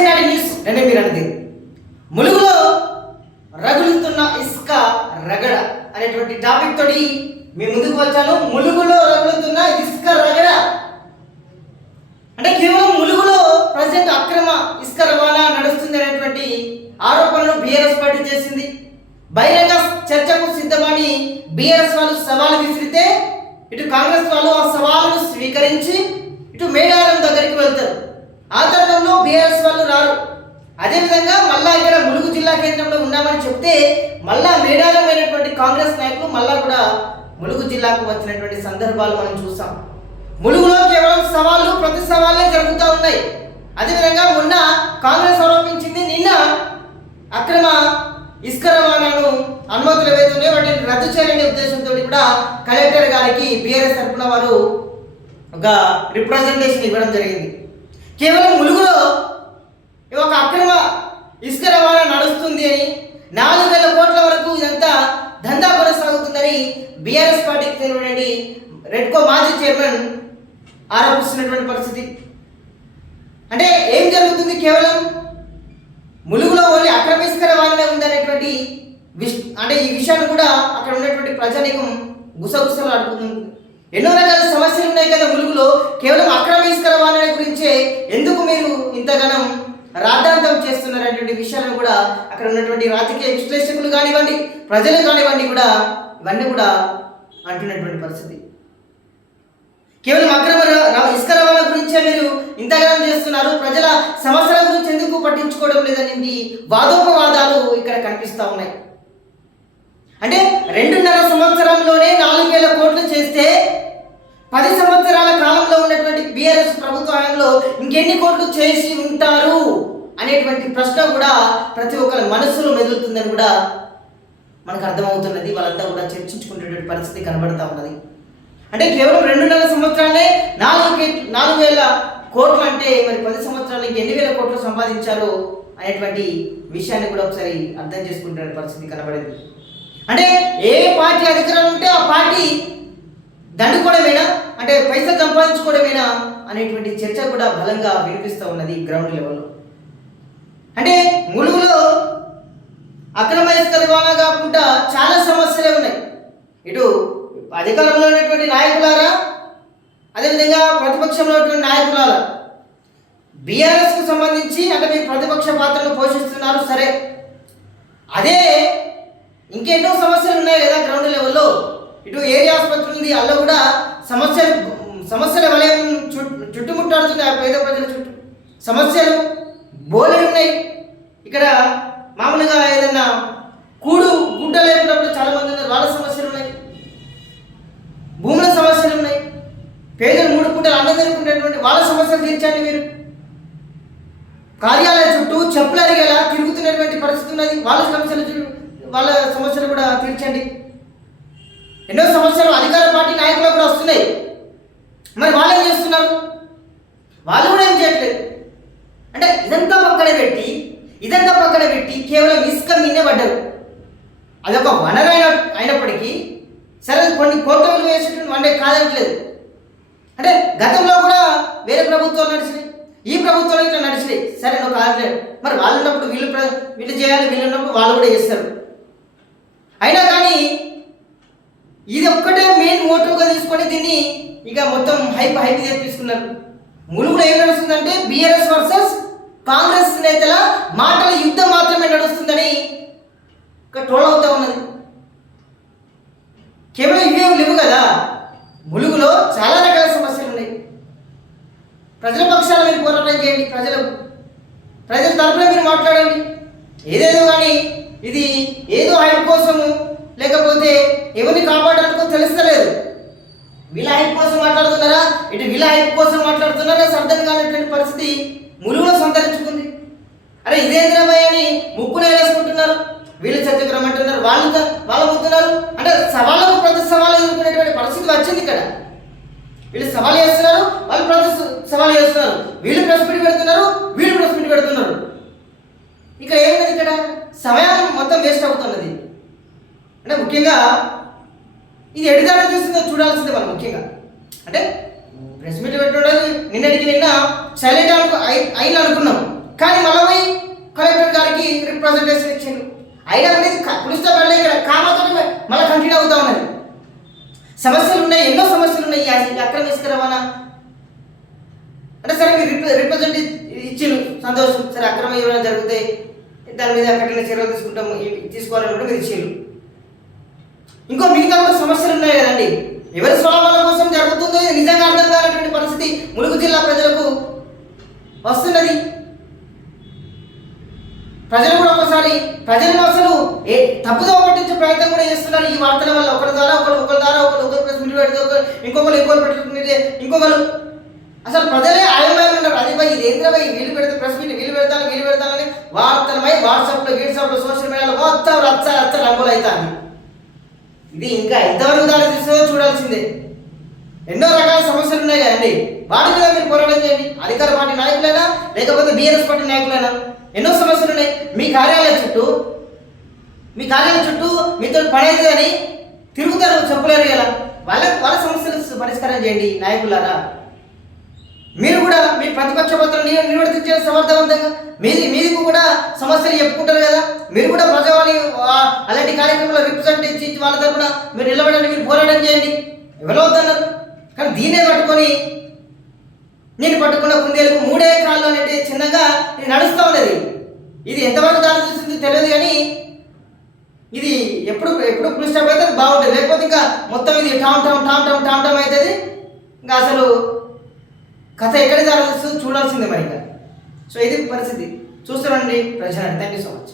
Present నాటి news అంటే మీరు అన్నది ములుగులో రగులుతున్న ఇసుక రగడ అనేటువంటి టాపిక్ తోటి మీ ముందుకు వచ్చాను. ములుగులో రగులుతున్న ఇసుక రగడ అంటే కేవలం ములుగులో ప్రజెంట్ అక్రమ ఇసుక రవాణా నడుస్తుంది అనేటువంటి ఆరోపణను బీఆర్ఎస్ పార్టీ చేసింది. బహిరంగ చర్చకు సిద్ధమని బీఆర్ఎస్ వాళ్ళు సవాలు విసిరితే ఇటు కాంగ్రెస్ వాళ్ళు ఆ సవాలును స్వీకరించి ఇటు మేడారం దగ్గరికి వెళ్తారు. ఆ తరుణంలో బీఆర్ఎస్ వాళ్ళు రారు. అదేవిధంగా మళ్ళా ఇక్కడ ములుగు జిల్లా కేంద్రంలో ఉన్నామని చెప్తే మళ్ళా మేడారం అయినటువంటి కాంగ్రెస్ నాయకులు మళ్ళా కూడా ములుగు జిల్లాకు వచ్చినటువంటి సందర్భాలు మనం చూసాం. ములుగులో కేవలం సవాళ్ళు ప్రతి సవాళ్ళే జరుగుతూ ఉన్నాయి. అదేవిధంగా మొన్న కాంగ్రెస్ ఆరోపించింది నిన్న అక్రమ ఇసుక రవాణాను అనుమతులు ఏవైతున్నాయో వాటిని రద్దు చేయాలనే ఉద్దేశంతో కూడా కలెక్టర్ గారికి బీఆర్ఎస్ తరఫున వారు ఒక రిప్రజెంటేషన్ ఇవ్వడం జరిగింది. కేవలం ములుగులో ఒక అక్రమ ఇసుక రవాణా నడుస్తుంది అని 4,000 కోట్ల వరకు ఇదంతా దందా కొనసాగుతుందని బీఆర్ఎస్ పార్టీకి చెందినటువంటి రెడ్కో మాజీ చైర్మన్ ఆరోపిస్తున్నటువంటి పరిస్థితి. అంటే ఏం జరుగుతుంది? కేవలం ములుగులో ఓన్లీ అక్రమ ఇసుక రవాణా ఉందనేటువంటి అంటే ఈ విషయాన్ని కూడా అక్కడ ఉన్నటువంటి ప్రజానీకం గుసగుసలు ఆడుతుంది. ఎన్నో రకాల సమస్యలు ఉన్నాయి కదా ములుగులో, కేవలం అక్రమ ఇసుక రవాణా గురించే ఎందుకు మీరు ఇంతగానం రాద్ధాంతం చేస్తున్నారనేటువంటి విషయాలను కూడా అక్కడ ఉన్నటువంటి రాజకీయ విశ్లేషకులు కానివ్వండి, ప్రజలు కానివ్వండి కూడా ఇవన్నీ కూడా అంటున్నటువంటి పరిస్థితి. కేవలం అక్రమ ఇసుక రవాణా గురించే మీరు ఇంతగానం చేస్తున్నారు, ప్రజల సమస్యల గురించి ఎందుకు పట్టించుకోవడం లేదనేది వాదోపవాదాలు ఇక్కడ కనిపిస్తూ ఉన్నాయి. అంటే 2.5 సంవత్సరంలోనే 4,000 కోట్లు చేస్తే 10 సంవత్సరాల కాలంలో ఉన్నటువంటి బీఆర్ఎస్ ప్రభుత్వ హయాంలో ఇంకెన్ని కోట్లు చేసి ఉంటారు అనేటువంటి ప్రశ్న కూడా ప్రతి ఒక్కరి మనసులో మెదులుతుందని కూడా మనకు అర్థమవుతున్నది. వాళ్ళంతా కూడా చర్చించుకునేటువంటి పరిస్థితి కనబడతా ఉన్నది. అంటే కేవలం 2.5 సంవత్సరాలే 4,000 కోట్లు అంటే మరి 10 సంవత్సరాలు ఇంకెన్ని వేల కోట్లు సంపాదించారో అనేటువంటి విషయాన్ని కూడా ఒకసారి అర్థం చేసుకుంటున్న పరిస్థితి కనబడింది. అంటే ఏ పార్టీ అధికారం ఉంటే ఆ పార్టీ దండుకోవడమేనా, అంటే పైసలు సంపాదించుకోవడమేనా అనేటువంటి చర్చ కూడా బలంగా వినిపిస్తూ ఉన్నది గ్రౌండ్ లెవెల్లో. అంటే ములుగులో అక్రమ ఇసుక రవాణా కాకుండా చాలా సమస్యలే ఉన్నాయి. ఇటు అధికారంలో ఉన్నటువంటి నాయకులారా, అదేవిధంగా ప్రతిపక్షంలో ఉన్నటువంటి నాయకులారా, బీఆర్ఎస్కు సంబంధించి అంటే మీరు ప్రతిపక్ష పాత్రను పోషిస్తున్నారు సరే, అదే ఇంకెన్నో సమస్యలు ఉన్నాయి కదా గ్రౌండ్ లెవెల్లో. ఇటు ఏరియా ఆసుపత్రి ఉంది, అల్ల కూడా సమస్యల వలయం చుట్టుముట్టాడుతుంది ఆ పేద ప్రజల చుట్టూ. సమస్యలు బోలెడు ఉన్నాయి. ఇక్కడ మామూలుగా ఏదైనా గుడ్డ లేకున్నప్పుడు చాలా మంది ఉన్నారు, వాళ్ళ సమస్యలు ఉన్నాయి. భూముల సమస్యలు ఉన్నాయి. పేదలు 3 పూటలు అన్నం జరుగుతున్నటువంటి వాళ్ళ సమస్యలు తీర్చండి. మీరు కార్యాలయ చుట్టూ చెప్పులు అరిగేలా తిరుగుతున్నటువంటి పరిస్థితి ఉన్నది, వాళ్ళ సమస్యలు కూడా తీర్చండి. ఎన్నో సమస్యలు అధికార పార్టీ నాయకులకు కూడా వస్తున్నాయి. మరి వాళ్ళు ఏం చేస్తున్నారు? వాళ్ళు కూడా ఏం చేయట్లేదు. అంటే ఇదంతా పక్కన పెట్టి కేవలం ఇసుక మీదే పడ్డారు. అదొక వనరు అయినప్పటికీ సరే కొన్ని కోట్ల వేసేటువంటి వన్డే కాదట్లేదు. అంటే గతంలో కూడా వేరే ప్రభుత్వాలు నడిచినాయి, ఈ ప్రభుత్వాలు ఇట్లా నడిచినాయి, సరే నువ్వు కాదట్లేదు. మరి వాళ్ళు ఉన్నప్పుడు వీళ్ళు చేయాలి, వీళ్ళు ఉన్నప్పుడు వాళ్ళు కూడా చేస్తారు. అయినా కానీ ఇది ఒక్కటే మెయిన్ మోటివ్గా తీసుకొని దీన్ని ఇక మొత్తం హైప్ తెప్పించుకున్నారు. ములుగులో ఏం నడుస్తుందంటే బీఆర్ఎస్ వర్సెస్ కాంగ్రెస్ నేతల మాటల యుద్ధం మాత్రమే నడుస్తుందని ఇక్కడ ట్రోల్ అవుతా ఉన్నది. కేవలం ఇవేం లేవు కదా, ములుగులో చాలా రకాల సమస్యలు ఉన్నాయి. ప్రజల పక్షాన మీరు పోరాటం చేయండి, ప్రజల తరపున మీరు మాట్లాడండి. ఏదేదో కానీ ఇది ఏదో హైప్ కోసము లేకపోతే ఎవరిని కాపాడడానికో తెలుస్తలేదు. వీళ్ళ హైప్ కోసం మాట్లాడుతున్నారా, ఇటు వీళ్ళ హైప్ కోసం మాట్లాడుతున్నారా అర్థం కానటువంటి పరిస్థితి ములుగులో సంతరించుకుంది. అరే ఇదేంద్రమయ్య అని ముక్కున వేసుకుంటున్నారు, వీళ్ళు చర్చకు రమ్మంటున్నారు, వాళ్ళు పోతున్నారు. అంటే సవాళ్ళకు ప్రతి సవాలు ఎదుర్కొనేటువంటి పరిస్థితి వచ్చింది. ఇక్కడ వీళ్ళు సవాలు చేస్తున్నారు, వాళ్ళు ప్రతి సవాలు చేస్తున్నారు. వీళ్ళు ప్రెస్ మీట్ పెడుతున్నారు, వీళ్ళు ప్రెస్ మీట్ పెడుతున్నారు. ఇక్కడ ఏమున్నది? ఇక్కడ సమయం మొత్తం వేస్ట్ అవుతున్నది. అంటే ముఖ్యంగా ఇది ఎడిదాడ చూసిందో చూడాల్సిందే మనం. ముఖ్యంగా అంటే ప్రెస్ మీట్ పెట్టడం నిన్నటికి నిన్న సైలెంట్ అయిన అనుకున్నాం, కానీ మళ్ళీ పోయి కలెక్టర్ గారికి రిప్రజెంటేషన్ ఇచ్చిండు. అయినా అనేది పులిస్తా వెళ్ళే ఇక్కడ కామాతో మళ్ళీ కంటిన్యూ అవుతా ఉన్నది. సమస్యలు ఉన్నాయి, ఎన్నో సమస్యలు ఉన్నాయి ఈ అక్రమ ఇసుక రవాణా అంటే. సరే మీరు రిప్రజెంట్ ఇచ్చిండు, సంతోషం. సరే అక్రమ ఏమైనా జరిగితే దాని మీద కఠిన చర్యలు తీసుకోవాలని కూడా మీరు ఇచ్చిండు. ఇంకో మిగతా కూడా సమస్యలు ఉన్నాయి కదండి. ఎవరి స్వలాభాల కోసం జరుగుతుందో ఇది నిజంగా అర్థం కానటువంటి పరిస్థితి ములుగు జిల్లా ప్రజలకు వస్తున్నది. ప్రజలు కూడా ఒకసారి ప్రజలను అసలు తప్పుదో పట్టించే ప్రయత్నం కూడా చేస్తున్నారు ఈ వార్తల వల్ల. ఒకరి ద్వారా ఒకరు ప్రెస్ మీట్ పెడితే ఇంకొకరు పెట్టుకుంటే ఇంకొకరు అసలు ప్రజలే ఆయమయం ఉన్నారు. అది పోయి ఇది ఏంద్ర పోయి వీళ్ళు పెడితే ప్రెస్ మీట్ వీళ్ళు పెడతానని వార్తలమై వాట్సాప్లో సోషల్ మీడియాలో మొత్తం రచ్చ రంగులు అవుతాను. ఇది ఇంకా ఎంతవరకు దాడి తీస్తుందో చూడాల్సిందే. ఎన్నో రకాల సమస్యలు ఉన్నాయి కదండి, వాటి మీద మీరు పోరాటం చేయండి. అధికార పార్టీ నాయకులైనా లేకపోతే బీఆర్ఎస్ పార్టీ నాయకులైనా ఎన్నో సమస్యలు ఉన్నాయి. మీ కార్యాలయం చుట్టూ మీతో పని అయితే అని తిరుగుతారు, చెప్పలేరు కదా. వాళ్ళ సమస్యలు పరిష్కారం చేయండి నాయకులారా. మీరు కూడా మీ ప్రతిపక్ష పత్రం నిర్వర్తించే సమర్థవంతంగా మీది కూడా సమస్యలు చెప్పుకుంటారు కదా. మీరు కూడా ప్రజావాణి అలాంటి కార్యక్రమంలో రిప్రజెంట్ ఇచ్చి వాళ్ళ తరఫున మీరు నిలబడండి, మీరు పోరాటం చేయండి. ఎవరో వద్దన్నారు. కానీ దీన్నే పట్టుకొని నేను పట్టుకున్న కుందేలకు 3 ఎకరాలు అనేది చిన్నగా నడుస్తూ ఉన్నది. ఇది ఎంతవరకు దాడి చూసింది తెలియదు, కానీ ఇది ఎప్పుడు పులి స్టాప్ అయితే బాగుంటుంది. లేకపోతే ఇంకా మొత్తం ఇది టామ్ అవుతుంది. ఇంకా అసలు కథ ఎక్కడికి దారి చూడాల్సిందే మరి ఇంకా. సో ఇది పరిస్థితి. చూస్తున్నాండి ప్రజలు. Thank you so much.